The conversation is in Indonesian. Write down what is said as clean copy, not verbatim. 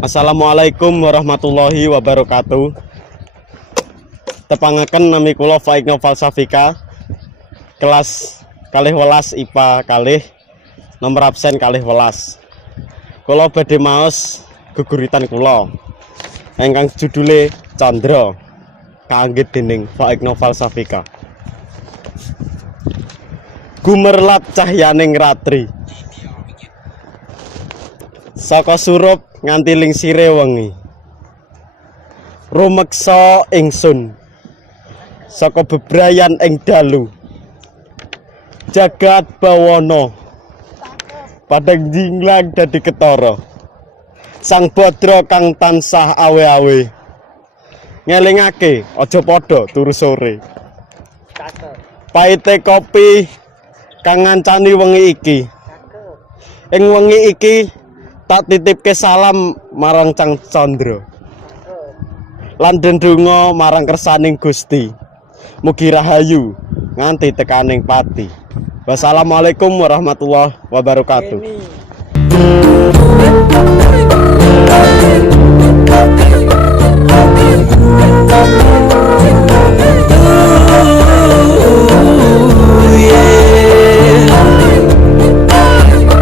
Assalamualaikum warahmatullahi wabarakatuh. Tepangaken nami kula Faik Noval Safika, kelas kalih welas IPA kalih, nomor absen kalih welas. Kula badhe maos geguritan kula ingkang judule Candra, kaanggit dening Faik Noval Safika. Gumerlap cahyaning ratri, saka surup nganti lingsire wengi, rumeksa ingsun saka bebrayan ing dalu, jagat bawana padang jinglang dadi ketara, sang badra kang tansah awe-awe, ngelingake aja padha turu sore, paite kopi kang ngancani wengi iki. Ing wengi iki tak titipke salam marang Cang Candra lan ndedonga marang kersaning Gusti, mugi rahayu nganti tekaning pati. Wassalamualaikum warahmatullahi wabarakatuh.